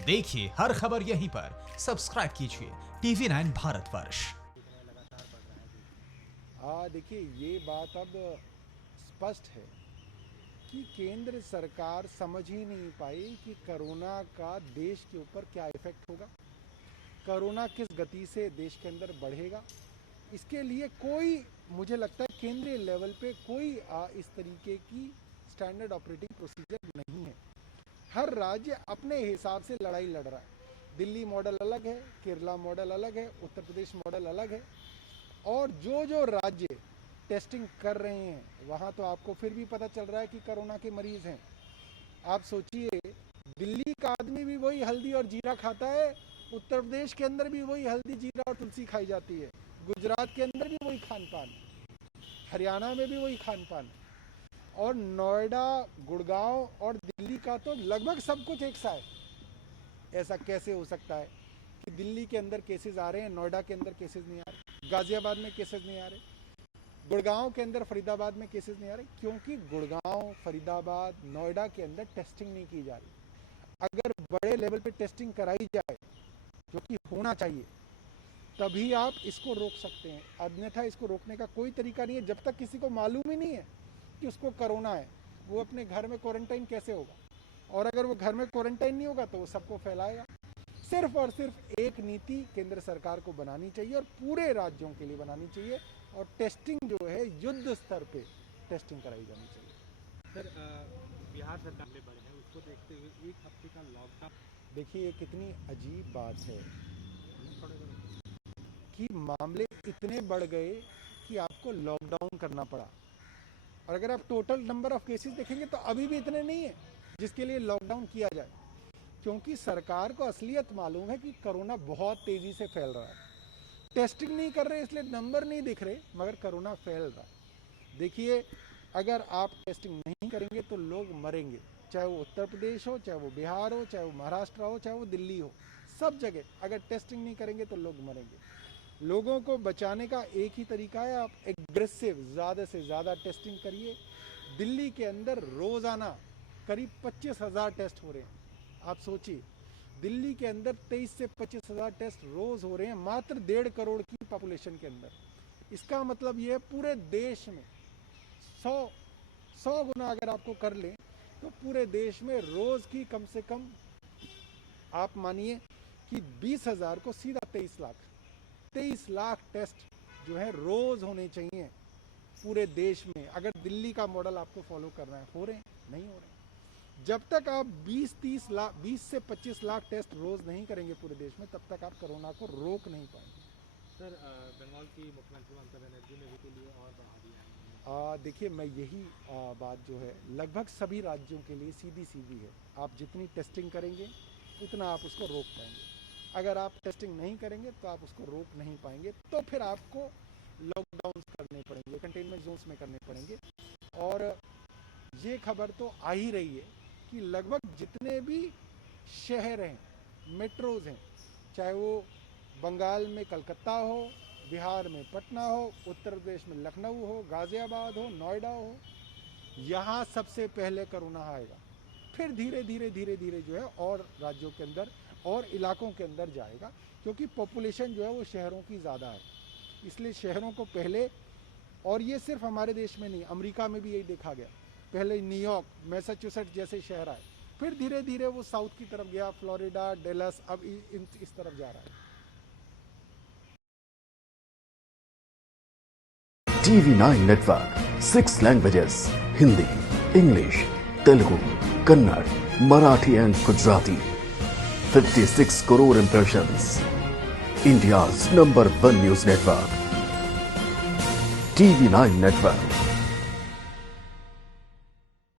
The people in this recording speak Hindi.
देखिए हर खबर यहीं पर। सब्सक्राइब कीजिए TV9 भारतवर्ष। देखिए ये बात अब स्पष्ट है कि केंद्र सरकार समझ ही नहीं पाई कि कोरोना का देश के ऊपर क्या इफेक्ट होगा, कोरोना किस गति से देश के अंदर बढ़ेगा। इसके लिए कोई, मुझे लगता है केंद्रीय लेवल पे कोई इस तरीके की स्टैंडर्ड ऑपरेटिंग प्रोसीजर नहीं है। हर राज्य अपने हिसाब से लड़ाई लड़ रहा है। दिल्ली मॉडल अलग है, केरला मॉडल अलग है, उत्तर प्रदेश मॉडल अलग है। और जो राज्य टेस्टिंग कर रहे हैं वहाँ तो आपको फिर भी पता चल रहा है कि कोरोना के मरीज हैं। आप सोचिए, दिल्ली का आदमी भी वही हल्दी और जीरा खाता है, उत्तर प्रदेश के अंदर भी वही हल्दी जीरा और तुलसी खाई जाती है, गुजरात के अंदर भी वही खान पान, हरियाणा में भी वही खान पान, और नोएडा, गुड़गांव और दिल्ली का तो लगभग सब कुछ एक सा है। ऐसा कैसे हो सकता है कि दिल्ली के अंदर केसेस आ रहे हैं, नोएडा के अंदर केसेस नहीं आ रहे, गाजियाबाद में केसेस नहीं आ रहे, गुड़गांव के अंदर, फरीदाबाद में केसेस नहीं आ रहे? क्योंकि गुड़गांव, फरीदाबाद, नोएडा के अंदर टेस्टिंग नहीं की जा रही। अगर बड़े लेवल पे टेस्टिंग कराई जाए, जो कि होना चाहिए, तभी आप इसको रोक सकते हैं। अन्यथा इसको रोकने का कोई तरीका नहीं है। जब तक किसी को मालूम ही नहीं है कि उसको कोरोना है, वो अपने घर में क्वारंटाइन कैसे होगा? और अगर वो घर में क्वारंटाइन नहीं होगा तो वो सबको फैलाएगा। सिर्फ और सिर्फ एक नीति केंद्र सरकार को बनानी चाहिए और पूरे राज्यों के लिए बनानी चाहिए, और टेस्टिंग जो है युद्ध स्तर पे टेस्टिंग कराई जानी चाहिए। सर, बिहार सरकार में बढ़े हैं, उसको देखते हुए एक हफ्ते का लॉकडाउन। देखिए ये कितनी अजीब बात है कि मामले इतने बढ़ गए कि आपको लॉकडाउन करना पड़ा। और अगर आप टोटल नंबर ऑफ केसेस देखेंगे तो अभी भी इतने नहीं है जिसके लिए लॉकडाउन किया जाए, क्योंकि सरकार को असलियत मालूम है कि कोरोना बहुत तेजी से फैल रहा है। टेस्टिंग नहीं कर रहे इसलिए नंबर नहीं दिख रहे, मगर कोरोना फैल रहा है। देखिए, अगर आप टेस्टिंग नहीं करेंगे तो लोग मरेंगे, चाहे वो उत्तर प्रदेश हो, चाहे वो बिहार हो, चाहे वो महाराष्ट्र हो, चाहे वो दिल्ली हो, सब जगह अगर टेस्टिंग नहीं करेंगे तो लोग मरेंगे। लोगों को बचाने का एक ही तरीका है, आप एग्रेसिव ज़्यादा से ज़्यादा टेस्टिंग करिए। दिल्ली के अंदर रोज़ाना करीब 25,000 टेस्ट हो रहे हैं। आप सोचिए, दिल्ली के अंदर 23 से 25,000 टेस्ट रोज हो रहे हैं, मात्र 1.5 करोड़ की पॉपुलेशन के अंदर। इसका मतलब ये है पूरे देश में 100 गुना अगर आपको कर लें तो पूरे देश में रोज की कम से कम आप मानिए कि 20,000 को सीधा 23 लाख टेस्ट जो है रोज होने चाहिए पूरे देश में। अगर दिल्ली का मॉडल आपको फॉलो करना है, हो रहे हैं? नहीं हो रहे। जब तक आप 20 से 25 लाख टेस्ट रोज नहीं करेंगे पूरे देश में, तब तक आप कोरोना को रोक नहीं पाएंगे। सर, बंगाल की मुख्यमंत्री ममता बनर्जी ने भी के लिए और बढ़ा दिया है। देखिए, मैं यही बात जो है लगभग सभी राज्यों के लिए सीधी है। आप जितनी टेस्टिंग करेंगे उतना आप उसको रोक पाएंगे। अगर आप टेस्टिंग नहीं करेंगे तो आप उसको रोक नहीं पाएंगे, तो फिर आपको लॉकडाउन करने पड़ेंगे, कंटेनमेंट जोन्स में करने पड़ेंगे। और ये खबर तो आ ही रही है कि लगभग जितने भी शहर हैं, मेट्रोज हैं, चाहे वो बंगाल में कलकत्ता हो, बिहार में पटना हो, उत्तर प्रदेश में लखनऊ हो, गाजियाबाद हो, नोएडा हो, यहाँ सबसे पहले कोरोना आएगा। फिर धीरे धीरे जो है और राज्यों के अंदर और इलाकों के अंदर जाएगा, क्योंकि पॉपुलेशन जो है वो शहरों की ज़्यादा है, इसलिए शहरों को पहले। और ये सिर्फ हमारे देश में नहीं, अमेरिका में भी यही देखा गया। पहले न्यूयॉर्क, मैसाचुसेट्स जैसे शहर आए, फिर धीरे धीरे वो साउथ की तरफ गया, फ्लोरिडा, डेलस, अब इस तरफ जा रहा है। TV9 network 6 languages, Hindi, English, Telugu, Kannada, Marathi and Gujarati. 56 crore impressions. India's number 1 news network, TV9 network.